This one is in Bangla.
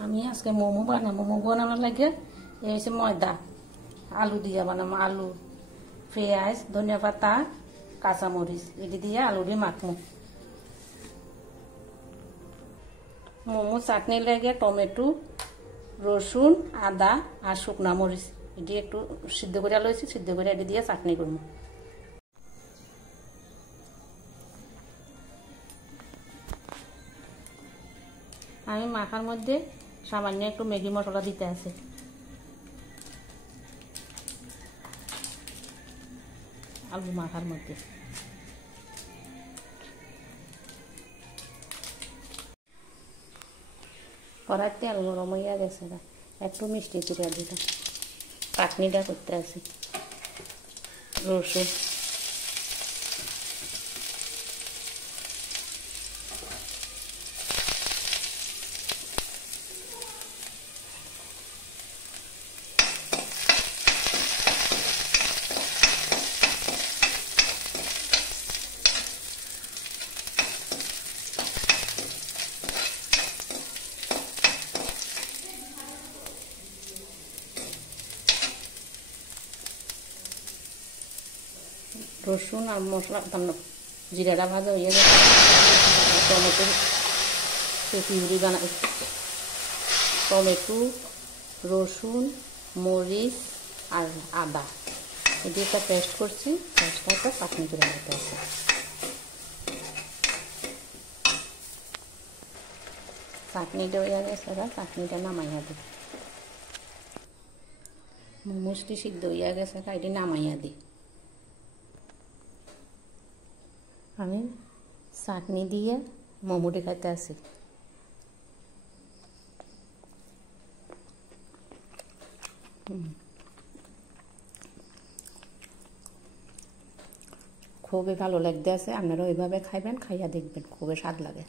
আমি আজকে মোমো বানাবো। মোমো বানানোর লাগে এই হচ্ছে ময়দা, আলু দিয়ে বানাবো। আলু, পেঁয়াজ, ধনিয়া পাতা, কাঁচামরিচ এটি দিয়ে আলুটি মাখবো। মোমো চাটনি লাগে টমেটো, রসুন, আদা আর শুকনা মরিচ এটি একটু সিদ্ধ করে লইছি, সিদ্ধ করে এটি দিয়ে চাটনি করবো। আমি মাখার মধ্যে সামান্য একটু ম্যাগি মশলা দিতে আছে। আলু মাখার মধ্যে কড়াই তেল গরম হইয়া গেছে, একটু মিষ্টি চুড়া দিলাম। চাটনিটা করতে আছে রসুন, রসুন আর মশলা জিরাটা ভাজা হয়ে গেছে। টমেটো পিউরি বানাই, টমেটো, রসুন, মরিচ আর আদা এটি একটা পেস্ট করছি। পেস্টটা একটা চাটনি করে নিতে আছে। চাটনিটা হয়ে গেছে, চাটনিটা নামাইয়া দিই। মোমোসটি সিদ্ধ হইয়া গেছে, এটি নামাইয়া দিই। আমি চাটনি দিয়ে মোমোটি খাইতে আসি। খুবই ভালো লাগতে আছে। আপনারা ওইভাবে খাইবেন, খাইয়া দেখবেন, খুবই স্বাদ লাগে।